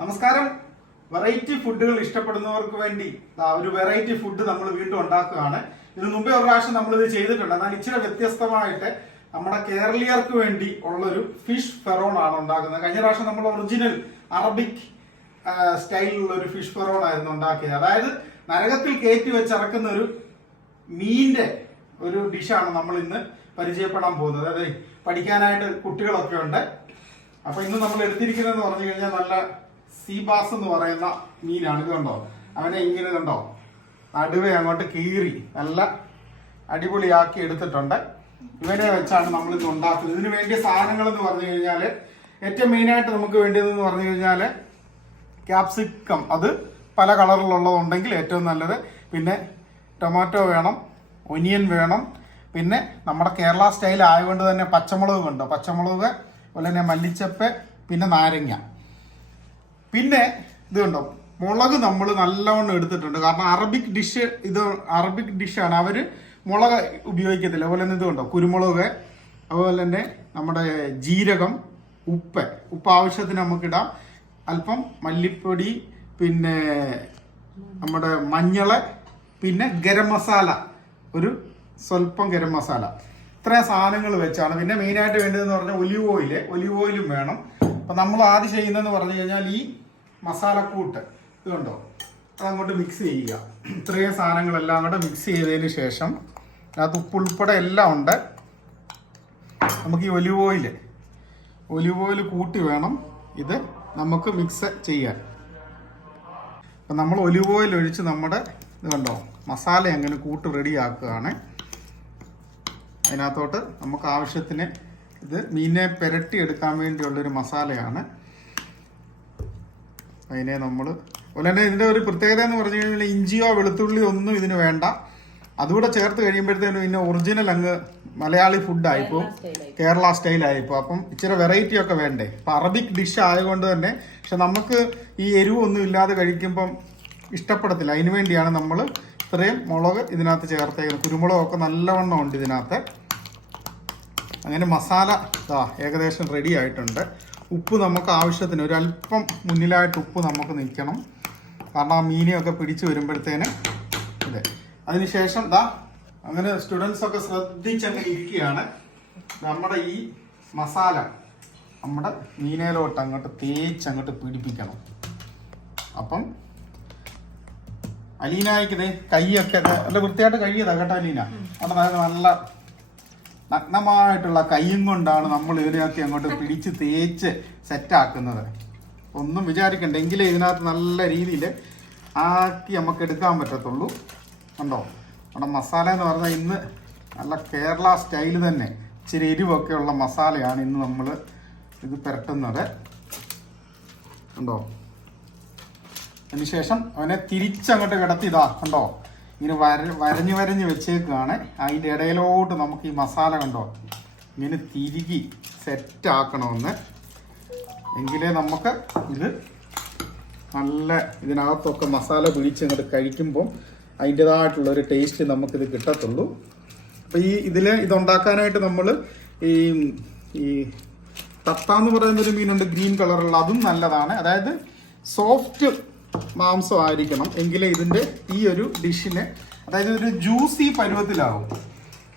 നമസ്കാരം. വെറൈറ്റി ഫുഡുകൾ ഇഷ്ടപ്പെടുന്നവർക്ക് വേണ്ടി ഒരു വെറൈറ്റി ഫുഡ് നമ്മൾ വീണ്ടും ഉണ്ടാക്കുകയാണ്. ഇതിനു മുമ്പേ ഒരു പ്രാവശ്യം നമ്മളിത് ചെയ്തിട്ടുണ്ട്. എന്നാൽ ഇച്ചിരി വ്യത്യസ്തമായിട്ട് നമ്മുടെ കേരളീയർക്ക് വേണ്ടി ഉള്ളൊരു ഫിഷ് ഫെറോൺ ആണ് ഉണ്ടാക്കുന്നത്. കഴിഞ്ഞ പ്രാവശ്യം നമ്മൾ ഒറിജിനൽ അറബിക് സ്റ്റൈലിലുള്ള ഒരു ഫിഷ് ഫെറോൺ ആയിരുന്നു ഉണ്ടാക്കിയത്. അതായത് നരകത്തിൽ കയറ്റി വെച്ചിറക്കുന്ന ഒരു മീനിന്റെ ഒരു ഡിഷാണ് നമ്മൾ ഇന്ന് പരിചയപ്പെടാൻ പോകുന്നത്. അതായത് പഠിക്കാനായിട്ട് കുട്ടികളൊക്കെ ഉണ്ട്. അപ്പൊ ഇന്ന് നമ്മൾ എടുത്തിരിക്കുന്നതെന്ന് പറഞ്ഞു കഴിഞ്ഞാൽ നല്ല സീബാസ് എന്ന് പറയുന്ന മീനാണ്. ഇത് കണ്ടോ, അവനെ ഇങ്ങനെ കണ്ടോ നടുവേ അങ്ങോട്ട് കീറി നല്ല അടിപൊളിയാക്കി എടുത്തിട്ടുണ്ട്. ഇവനെ വെച്ചാണ് നമ്മൾ ഇത് ഉണ്ടാക്കുന്നത്. ഇതിന് വേണ്ടിയ സാധനങ്ങൾ എന്ന് പറഞ്ഞു കഴിഞ്ഞാൽ ഏറ്റവും മെയിനായിട്ട് നമുക്ക് വേണ്ടിയതെന്ന് പറഞ്ഞു കഴിഞ്ഞാൽ ക്യാപ്സിക്കം, അത് പല കളറിലുള്ളതുണ്ടെങ്കിൽ ഏറ്റവും നല്ലത്. പിന്നെ ടൊമാറ്റോ വേണം, ഒനിയൻ വേണം, പിന്നെ നമ്മുടെ കേരള സ്റ്റൈൽ ആയതുകൊണ്ട് തന്നെ പച്ചമുളക് കണ്ടോ, പച്ചമുളക്, അതുപോലെ തന്നെ മല്ലിച്ചപ്പ്, പിന്നെ നാരങ്ങ, പിന്നെ ഇത് കണ്ടോ മുളക് നമ്മൾ നല്ലവണ്ണം എടുത്തിട്ടുണ്ട്. കാരണം അറബിക് ഡിഷ്, ഇത് അറബിക് ഡിഷാണ്, അവർ മുളക് ഉപയോഗിക്കത്തില്ല. അതുപോലെ തന്നെ ഇത് കണ്ടോ കുരുമുളക്, അതുപോലെ തന്നെ നമ്മുടെ ജീരകം, ഉപ്പ് ആവശ്യത്തിന് നമുക്കിടാം, അല്പം മല്ലിപ്പൊടി, പിന്നെ നമ്മുടെ മഞ്ഞള്, പിന്നെ ഗരം മസാല, ഒരു സ്വല്പം ഗരം മസാല. ഇത്രയും സാധനങ്ങൾ വെച്ചാണ്. പിന്നെ മെയിനായിട്ട് വേണ്ടതെന്ന് പറഞ്ഞാൽ ഒലിവ് ഓയിലും വേണം. അപ്പം നമ്മൾ ആദ്യം ചെയ്യുന്നതെന്ന് പറഞ്ഞു കഴിഞ്ഞാൽ ഈ മസാലക്കൂട്ട് ഇത് കണ്ടോ അതങ്ങോട്ട് മിക്സ് ചെയ്യുക. ഇത്രയും സാധനങ്ങളെല്ലാം കൂടെ മിക്സ് ചെയ്തതിന് ശേഷം അതിനകത്ത് ഉപ്പുൾപ്പെടെ എല്ലാം ഉണ്ട്. നമുക്ക് ഈ ഒലിവ് ഓയിൽ കൂട്ടി വേണം ഇത് നമുക്ക് മിക്സ് ചെയ്യാൻ. അപ്പം നമ്മൾ ഒലിവ് ഓയിൽ ഒഴിച്ച് നമ്മുടെ ഇത് കണ്ടോ മസാല അങ്ങനെ കൂട്ട് റെഡിയാക്കുകയാണ്. അതിനകത്തോട്ട് നമുക്ക് ആവശ്യത്തിന് ഇത് മീനെ പുരട്ടി എടുക്കാൻ വേണ്ടിയുള്ളൊരു മസാലയാണ്. അതിനെ നമ്മൾ അതുപോലെ തന്നെ ഇതിൻ്റെ ഒരു പ്രത്യേകത എന്ന് പറഞ്ഞു കഴിഞ്ഞാൽ ഇഞ്ചിയോ വെളുത്തുള്ളിയോ ഒന്നും ഇതിന് വേണ്ട. അതുകൂടെ ചേർത്ത് കഴിയുമ്പോഴത്തേനും പിന്നെ ഒറിജിനൽ അങ്ങ് മലയാളി ഫുഡായിപ്പോൾ, കേരള സ്റ്റൈലായിപ്പോൾ. അപ്പം ഇച്ചിരി വെറൈറ്റി ഒക്കെ വേണ്ടേ. അപ്പം അറബിക് ഡിഷ് ആയതുകൊണ്ട് തന്നെ, പക്ഷെ നമുക്ക് ഈ എരിവൊന്നും ഇല്ലാതെ കഴിക്കുമ്പം ഇഷ്ടപ്പെടത്തില്ല. അതിന് വേണ്ടിയാണ് നമ്മൾ ഇത്രയും മുളക് ഇതിനകത്ത് ചേർത്തേക്കുന്നത്. കുരുമുളകൊക്കെ നല്ലവണ്ണം ഉണ്ട് ഇതിനകത്ത്. അങ്ങനെ മസാല ഏകദേശം റെഡി ആയിട്ടുണ്ട്. ഉപ്പ് നമുക്ക് ആവശ്യത്തിന് ഒരല്പം മുന്നിലായിട്ട് ഉപ്പ് നമുക്ക് നിൽക്കണം. കാരണം ആ മീനെയൊക്കെ പിടിച്ച് വരുമ്പോഴത്തേന് അതെ. അതിനുശേഷം അങ്ങനെ സ്റ്റുഡൻസ് ഒക്കെ ശ്രദ്ധിച്ചങ്ങനെ ഇരിക്കുകയാണ്. നമ്മുടെ ഈ മസാല നമ്മുടെ മീനയിലോട്ട് അങ്ങോട്ട് തേച്ചങ്ങോട്ട് പിടിപ്പിക്കണം. അപ്പം അലീനായിക്കത് കൈയൊക്കെ നല്ല വൃത്തിയായിട്ട് കഴിയതാ കേട്ടോ അലീന. അതായത് നല്ല നഗ്നമായിട്ടുള്ള കൈയും കൊണ്ടാണ് നമ്മൾ ഇതിനൊക്കെ അങ്ങോട്ട് പിടിച്ച് തേച്ച് സെറ്റാക്കുന്നത്. ഒന്നും വിചാരിക്കണ്ട, എങ്കിലേ ഇതിനകത്ത് നല്ല രീതിയിൽ ആക്കി നമുക്ക് എടുക്കാൻ പറ്റത്തുള്ളൂ. കണ്ടോ നമ്മുടെ മസാല എന്ന് പറഞ്ഞാൽ ഇന്ന് നല്ല കേരള സ്റ്റൈല് തന്നെ ഇച്ചിരി എരിവൊക്കെ ഉള്ള മസാലയാണ് ഇന്ന് നമ്മൾ ഇത് പുരട്ടുന്നത്. കണ്ടോ, അതിനുശേഷം അവനെ തിരിച്ചങ്ങോട്ട് കിടത്തി കണ്ടോ ഇങ്ങനെ വരഞ്ഞ് വെച്ചേക്കാണ്. അതിൻ്റെ ഇടയിലോട്ട് നമുക്ക് ഈ മസാല കണ്ടോ ഇങ്ങനെ തിരികി സെറ്റാക്കണമെന്ന്, എങ്കിലേ നമുക്ക് ഇത് നല്ല ഇതിനകത്തൊക്കെ മസാല പിടിച്ച് അങ്ങോട്ട് കഴിക്കുമ്പം അതിൻ്റെതായിട്ടുള്ളൊരു ടേസ്റ്റ് നമുക്കിത് കിട്ടത്തുള്ളൂ. അപ്പോൾ ഇതുണ്ടാക്കാനായിട്ട് നമ്മൾ ഈ തത്താന്ന് പറയുന്നൊരു മീനുണ്ട്, ഗ്രീൻ കളറുള്ള, അതും നല്ലതാണ്. അതായത് സോഫ്റ്റ് മാംസമായിരിക്കണം, എങ്കിലേ ഇതിൻ്റെ ഈ ഒരു ഡിഷിന് അതായത് ഒരു ജ്യൂസി പരുവത്തിലാവും.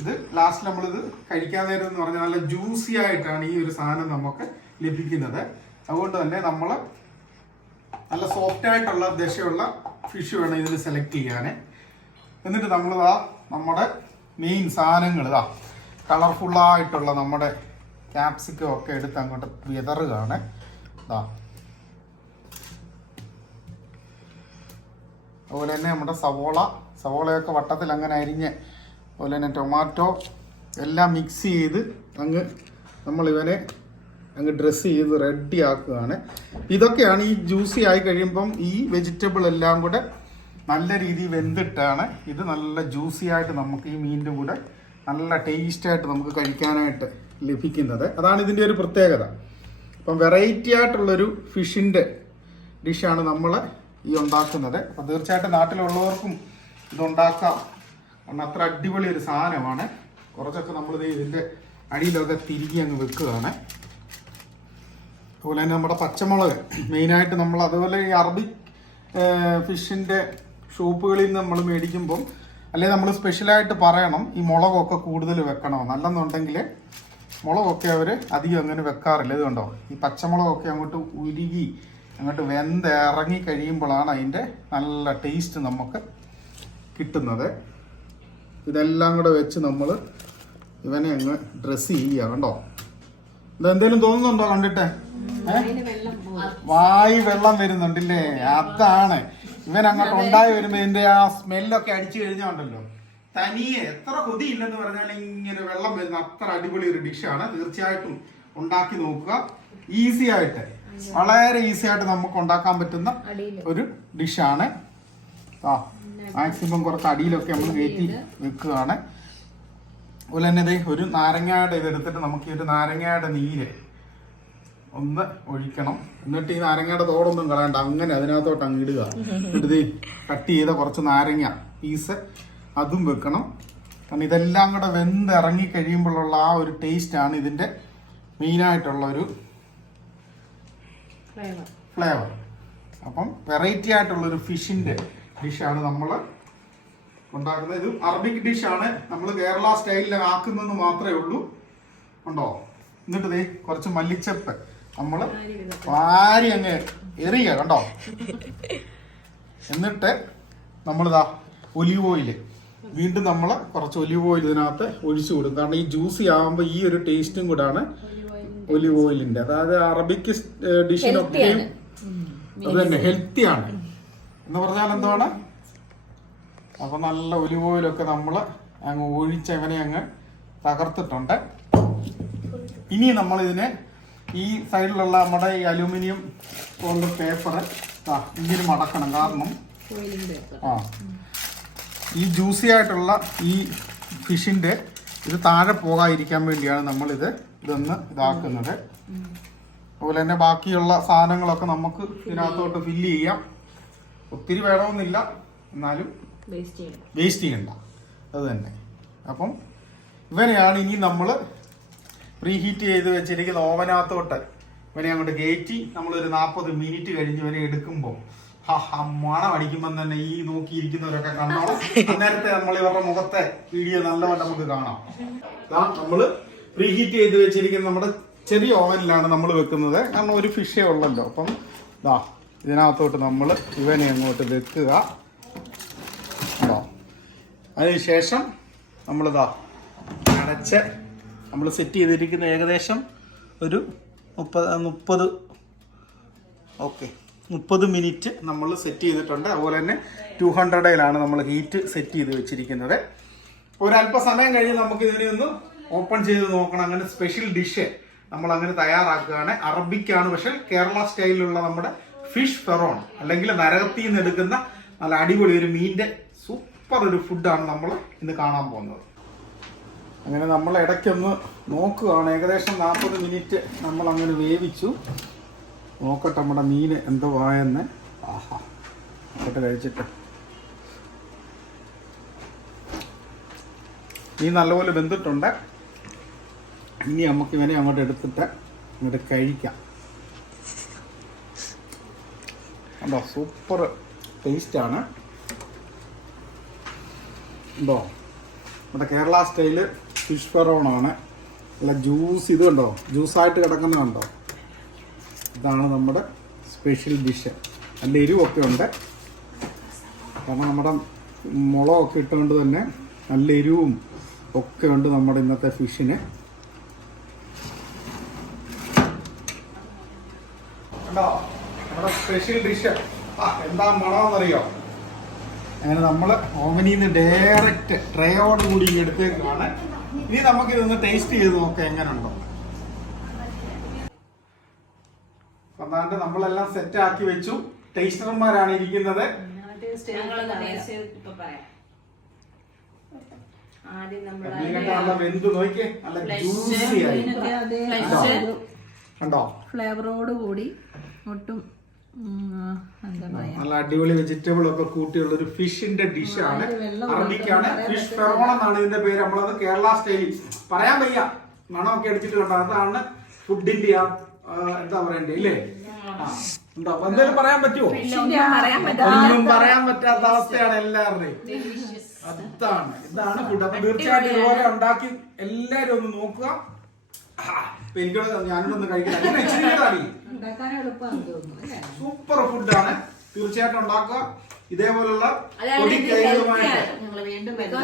ഇത് ലാസ്റ്റ് നമ്മളിത് കഴിക്കാൻ നേരം എന്ന് പറഞ്ഞാൽ നല്ല ജ്യൂസി ആയിട്ടാണ് ഈ ഒരു സാധനം നമുക്ക് ലഭിക്കുന്നത്. അതുകൊണ്ട് തന്നെ നമ്മൾ നല്ല സോഫ്റ്റ് ആയിട്ടുള്ള ദശയുള്ള ഫിഷ് വേണം ഇതിന് സെലക്ട് ചെയ്യാൻ. എന്നിട്ട് നമ്മൾ നമ്മുടെ മെയിൻ സാധനങ്ങൾ കളർഫുള്ളായിട്ടുള്ള നമ്മുടെ ക്യാപ്സിക്കം ഒക്കെ എടുത്ത് അങ്ങോട്ട് വിതറുകയാണ്. അതുപോലെ തന്നെ നമ്മുടെ സവോളയൊക്കെ വട്ടത്തിൽ അങ്ങനെ അരിഞ്ഞ്, അതുപോലെ തന്നെ ടൊമാറ്റോ എല്ലാം മിക്സ് ചെയ്ത് നമ്മളിവനെ ഡ്രസ്സ് ചെയ്ത് റെഡി ആക്കുകയാണ്. ഇതൊക്കെയാണ് ഈ ജ്യൂസി ആയി കഴിയുമ്പം ഈ വെജിറ്റബിൾ എല്ലാം കൂടെ നല്ല രീതിയിൽ വെന്തിട്ടാണ് ഇത് നല്ല ജ്യൂസി ആയിട്ട് നമുക്ക് ഈ മീനിൻ്റെ കൂടെ നല്ല ടേസ്റ്റായിട്ട് നമുക്ക് കഴിക്കാനായിട്ട് ലഭിക്കുന്നത്. അതാണ് ഇതിൻ്റെ ഒരു പ്രത്യേകത. അപ്പം വെറൈറ്റി ആയിട്ടുള്ളൊരു ഫിഷിൻ്റെ ഡിഷാണ് നമ്മൾ ഈ ഉണ്ടാക്കുന്നത്. അപ്പോൾ തീർച്ചയായിട്ടും നാട്ടിലുള്ളവർക്കും ഇതുണ്ടാക്കാം. കാരണം അത്ര അടിപൊളി ഒരു സാധനമാണ്. കുറച്ചൊക്കെ നമ്മളിത് ഇതിൻ്റെ അടിയിലൊക്കെ തിരികെ അങ്ങ് വെക്കുകയാണ്. അതുപോലെ തന്നെ നമ്മുടെ പച്ചമുളക് മെയിനായിട്ട് നമ്മൾ അതുപോലെ ഈ അറബിക് ഫിഷിൻ്റെ ഷോപ്പുകളിൽ നിന്ന് നമ്മൾ മേടിക്കുമ്പം അല്ലെങ്കിൽ നമ്മൾ സ്പെഷ്യലായിട്ട് പറയണം ഈ മുളകൊക്കെ കൂടുതൽ വെക്കണം. നല്ലെന്നുണ്ടെങ്കിൽ മുളകൊക്കെ അവർ അധികം അങ്ങനെ വെക്കാറില്ല. ഇത് കണ്ടോ, ഈ പച്ചമുളകൊക്കെ അങ്ങോട്ട് ഉരുകി അങ്ങോട്ട് വെന്തിറങ്ങി കഴിയുമ്പോഴാണ് അതിൻ്റെ നല്ല ടേസ്റ്റ് നമുക്ക് കിട്ടുന്നത്. ഇതെല്ലാം കൂടെ വെച്ച് നമ്മൾ ഇവനെ അങ്ങ് ഡ്രസ്സ് ചെയ്യുക. കണ്ടോ, ഇതെന്തേലും തോന്നുന്നുണ്ടോ കണ്ടിട്ട്? വായി വെള്ളം വരുന്നുണ്ടല്ലേ? അതാണ് ഇവൻ അങ്ങോട്ട് ഉണ്ടായി വരുമ്പോൾ ഇതിന്റെ ആ സ്മെല്ലൊക്കെ അടിച്ചു കഴിഞ്ഞാണ്ടല്ലോ തനിയെ എത്ര കൊതിയില്ലെന്ന് പറഞ്ഞാൽ ഇങ്ങനെ വെള്ളം വരുന്ന അത്ര അടിപൊളി ഒരു ഡിഷാണ്. തീർച്ചയായിട്ടും ഉണ്ടാക്കി നോക്കുക. ഈസി ആയിട്ട്, വളരെ ഈസി ആയിട്ട് നമുക്ക് ഉണ്ടാക്കാൻ പറ്റുന്ന ഒരു ഡിഷാണ്. മാക്സിമം കുറച്ച് അടിയിലൊക്കെ നമ്മൾ കയറ്റി വെക്കുകയാണ്. അതുപോലെ തന്നെ ഒരു നാരങ്ങയുടെ ഇതെടുത്തിട്ട് നമുക്ക് ഈ ഒരു നാരങ്ങയുടെ നീര് ഒന്ന് ഒഴിക്കണം. എന്നിട്ട് ഈ നാരങ്ങയുടെ തോടൊന്നും കളയണ്ട, അങ്ങനെ അതിനകത്തോട്ട് അങ്ങ് ഇടുക. എന്നിട്ട് കട്ട് ചെയ്ത കുറച്ച് നാരങ്ങ പീസ് അതും വെക്കണം. കാരണം ഇതെല്ലാം കൂടെ വെന്തിറങ്ങി കഴിയുമ്പോഴുള്ള ആ ഒരു ടേസ്റ്റാണ് ഇതിൻ്റെ മെയിനായിട്ടുള്ള ഒരു ഫ്ലേവർ. അപ്പം വെറൈറ്റി ആയിട്ടുള്ളൊരു ഫിഷിൻ്റെ ഡിഷാണ് നമ്മൾ ഉണ്ടാക്കുന്നത്. ഇത് അറബിക് ഡിഷാണ്, നമ്മൾ കേരള സ്റ്റൈലിൽ ആക്കുന്നതെന്ന് മാത്രമേ ഉള്ളൂ. ഉണ്ടോ? എന്നിട്ട് കുറച്ച് മല്ലിച്ചപ്പ് നമ്മൾ വാരി അങ്ങ് എറിയുക. കണ്ടോ? എന്നിട്ട് നമ്മളിതാ ഒലിവ് ഓയിൽ വീണ്ടും നമ്മൾ കുറച്ച് ഒലിവ് ഓയിൽ ഇതിനകത്ത് ഒഴിച്ചു കൊടുക്കും. കാരണം ഈ ജ്യൂസി ആകുമ്പോൾ ഈ ഒരു ടേസ്റ്റും കൂടാണ് ഒലിവ് ഓയിലിൻ്റെ. അതായത് അറബിക് ഡിഷിനൊക്കെയും അത് തന്നെ ഹെൽത്തിയാണ് എന്ന് പറഞ്ഞാൽ എന്താണ്. അപ്പം നല്ല ഒലിവ് ഓയിലൊക്കെ നമ്മൾ അങ്ങ് ഒഴിച്ചവനെ അങ്ങ് തകർത്തിട്ടുണ്ട്. ഇനി നമ്മളിതിനെ ഈ സൈഡിലുള്ള നമ്മുടെ ഈ അലൂമിനിയം കൊണ്ട് പേപ്പർ ഇങ്ങനെ മടക്കണം. കാരണം ഈ ജ്യൂസി ആയിട്ടുള്ള ഈ ഫിഷിൻ്റെ ഇത് താഴെ പോകാതിരിക്കാൻ വേണ്ടിയാണ് നമ്മളിത് ഇതൊന്ന് ഇതാക്കുന്നത്. അതുപോലെ തന്നെ ബാക്കിയുള്ള സാധനങ്ങളൊക്കെ നമുക്ക് ഇതിനകത്തോട്ട് ഫില്ല് ചെയ്യാം. ഒത്തിരി വേണമെന്നില്ല, എന്നാലും വേസ്റ്റ് ചെയ്യണ്ട. അത് തന്നെ. അപ്പം ഇവനെയാണ് ഇനി നമ്മൾ പ്രീഹീറ്റ് ചെയ്ത് വെച്ചിരിക്കുന്ന ഓവനകത്തോട്ട് ഇവനെ അങ്ങോട്ട് കയറ്റി നമ്മളൊരു 40 മിനിറ്റ് കഴിഞ്ഞ് ഇവനെ എടുക്കുമ്പോൾ മണം അടിക്കുമ്പോൾ തന്നെ ഈ നോക്കിയിരിക്കുന്നവരൊക്കെ കണ്ടോളാം. അന്നേരത്തെ നമ്മൾ ഇവരുടെ മുഖത്തെ വീഡിയോ നല്ലവണ്ണം നമുക്ക് കാണാം. നമ്മൾ പ്രീഹീറ്റ് ചെയ്ത് വെച്ചിരിക്കുന്ന നമ്മുടെ ചെറിയ ഓവനിലാണ് നമ്മൾ വെക്കുന്നത്. കാരണം ഒരു ഫിഷേ ഉള്ളല്ലോ. അപ്പം ഇതിനകത്തോട്ട് നമ്മൾ ഇവനെ അങ്ങോട്ട് വെക്കുക. അതിനുശേഷം നമ്മളിതാ അടച്ച് നമ്മൾ സെറ്റ് ചെയ്തിരിക്കുന്ന ഏകദേശം ഒരു 30 മിനിറ്റ് നമ്മൾ സെറ്റ് ചെയ്തിട്ടുണ്ട്. അതുപോലെ തന്നെ 200-ലാണ് നമ്മൾ ഹീറ്റ് സെറ്റ് ചെയ്ത് വെച്ചിരിക്കുന്നത്. ഒരല്പസമയം കഴിഞ്ഞ് നമുക്ക് ഇതിനെ ഒന്ന് ഓപ്പൺ ചെയ്ത് നോക്കണം. അങ്ങനെ സ്പെഷ്യൽ ഡിഷ് നമ്മൾ അങ്ങനെ തയ്യാറാക്കുകയാണ്. അറബിക്കാണ്, പക്ഷെ കേരള സ്റ്റൈലിലുള്ള നമ്മുടെ ഫിഷ് ഫെറോൺ അല്ലെങ്കിൽ നരകത്തിൽ നിന്ന് എടുക്കുന്ന നല്ല അടിപൊളി ഒരു മീനിന്റെ സൂപ്പർ ഒരു ഫുഡാണ് നമ്മൾ ഇന്ന് കാണാൻ പോകുന്നത്. അങ്ങനെ നമ്മൾ ഇടയ്ക്കൊന്ന് നോക്കുകയാണ്. ഏകദേശം 40 മിനിറ്റ് നമ്മൾ അങ്ങനെ വേവിച്ചു. നോക്കട്ടെ നമ്മുടെ മീൻ എന്തോ ആയെന്ന്. നോക്കട്ടെ കഴിച്ചിട്ട്. മീൻ നല്ലപോലെ വെന്തിട്ടുണ്ട്. ഇനി നമുക്ക് ഇവനെ അങ്ങോട്ട് എടുത്തിട്ട് അങ്ങോട്ട് കഴിക്കാം. ഉണ്ടോ? സൂപ്പർ ടേസ്റ്റാണ്. ഉണ്ടോ? നമ്മുടെ കേരള സ്റ്റൈല് ഫിഷ് ഫെറോണാണ്. നല്ല ജ്യൂസ്. ഇത് കണ്ടോ? ജ്യൂസായിട്ട് കിടക്കുന്നതുണ്ടോ? ഇതാണ് നമ്മുടെ സ്പെഷ്യൽ ഡിഷ്. നല്ല എരിവൊക്കെ ഉണ്ട്. കാരണം നമ്മുടെ മുളകൊക്കെ ഇട്ടുകൊണ്ട് തന്നെ നല്ല എരിവും ഒക്കെ ഉണ്ട് നമ്മുടെ ഇന്നത്തെ ഫിഷിന്. കണ്ടോ? നമ്മുടെ സ്പെഷ്യൽ ഡിഷ് എന്താ മണമെന്നറിയോ? അങ്ങനെ നമ്മൾ ഓവനിൽ നിന്ന് ഡയറക്റ്റ് ട്രേയോട് കൂടി എടുത്തേക്കാണ്. ഇനി നമുക്കിതൊന്ന് ടേസ്റ്റ് ചെയ്ത് നോക്കാം എങ്ങനെയുണ്ടോ. അതാണ്ട് നമ്മളെല്ലാം സെറ്റ് ആക്കി വെച്ചു. ടേസ്റ്റർമാരാണ് ഇരിക്കുന്നത്. വെന്ത് നോക്കിയേ, നല്ല ജ്യൂസി ആയി. കണ്ടോ? ഫ്ലേവറോട് കൂടി ഒട്ടും നല്ല അടിപൊളി വെജിറ്റബിൾ ഒക്കെ കൂട്ടിയുള്ള ഒരു ഫിഷിന്റെ ഡിഷാണ്. അറബിക്കാണ്. ഫിഷ് ഫെറോൺ എന്നാണ് ഇതിന്റെ പേര്. നമ്മളത് കേരള സ്റ്റൈലിൽ പറയാൻ വയ്യ, മണമൊക്കെ അടിച്ചിട്ട് കണ്ടോ. അതാണ് ഫുഡിന്റെ ആ എന്താ പറയണ്ടേ ഇല്ലേ? എന്താ എന്തെങ്കിലും പറയാൻ പറ്റുമോ? ഒന്നും പറയാൻ പറ്റാത്ത അവസ്ഥയാണ് എല്ലാവരുടെയും. ഇതാണ് ഫുഡ്. അപ്പൊ തീർച്ചയായിട്ടും ഇതുപോലെ ഉണ്ടാക്കി എല്ലാരും ഒന്ന് നോക്കുക. എനിക്കോട് ഞാനൊന്ന് കഴിക്കണം. സൂപ്പർ ഫുഡാണ്, തീർച്ചയായിട്ടും ഉണ്ടാക്കുക. ഇതേപോലുള്ള ഞങ്ങൾ വീണ്ടും വരും.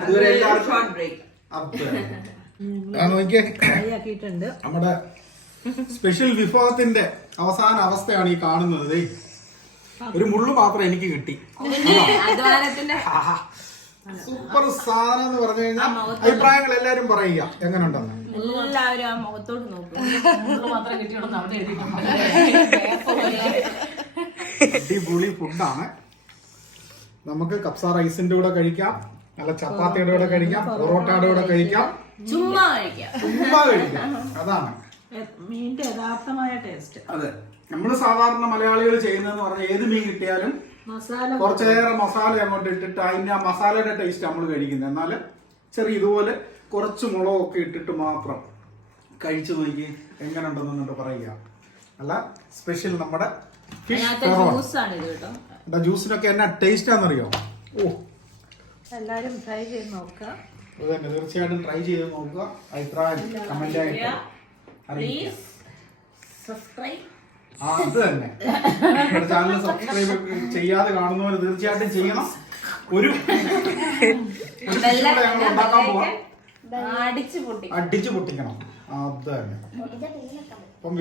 അതുവരെ എല്ലാവർക്കും നമ്മുടെ സ്പെഷ്യൽ വിഭവത്തിന്റെ അവസാന അവസ്ഥയാണ് ഈ കാണുന്നത്. ഒരു മുള്ളു മാത്രം എനിക്ക് കിട്ടി. സൂപ്പർ സാധനം എന്ന് പറഞ്ഞു കഴിഞ്ഞാൽ അഭിപ്രായങ്ങൾ എല്ലാരും പറയുക എങ്ങനെയുണ്ടെന്ന്. എല്ലാവരും ആ മുഖത്തോട്ട് നോക്കും. അടിപൊളി ഫുഡാണ്. നമുക്ക് കപ്സ റൈസിന്റെ കൂടെ കഴിക്കാം, നല്ല ചപ്പാത്തിയുടെ കൂടെ കഴിക്കാം, പൊറോട്ടയുടെ കൂടെ കഴിക്കാം, ചുമ്മാ കഴിക്കാം. അതാണ് മീനിന്റെ യഥാർത്ഥമായ ടേസ്റ്റ്. അതെ, നമ്മൾ സാധാരണ മലയാളികൾ ചെയ്യുന്നതെന്ന് പറഞ്ഞാൽ ഏത് മീൻ കിട്ടിയാലും കുറച്ചേറെ മസാല അങ്ങോട്ട് ഇട്ടിട്ട് അതിന്റെ ആ മസാലയുടെ ടേസ്റ്റ് നമ്മൾ കഴിക്കുന്നത്. എന്നാൽ ചെറിയ ഇതുപോലെ കുറച്ച് മുളകൊക്കെ ഇട്ടിട്ട് മാത്രം കഴിച്ചു നോക്കി എങ്ങനെ ഉണ്ടെന്ന് പറയുക. അല്ല സ്പെഷ്യൽ നമ്മുടെ ജ്യൂസിനൊക്കെ എന്നാ ടേസ്റ്റ് ആണെന്നറിയോ? ഓ, എല്ലാരും ട്രൈ ചെയ്ത് നോക്കുക. അത് തന്നെ, തീർച്ചയായിട്ടും ട്രൈ ചെയ്ത് നോക്കുക. അഭിപ്രായം കമന്റ് ആയിട്ട് അറിയിക്കുക. അത് തന്നെ, ചാനൽ സബ്സ്ക്രൈബ് ചെയ്യാതെ കാണുന്നവർ തീർച്ചയായിട്ടും ചെയ്യണം. ഒരു ഉണ്ടാക്കാൻ പോവാം, അടിച്ചു പൊട്ടിക്കണം. അത് തന്നെ. അപ്പം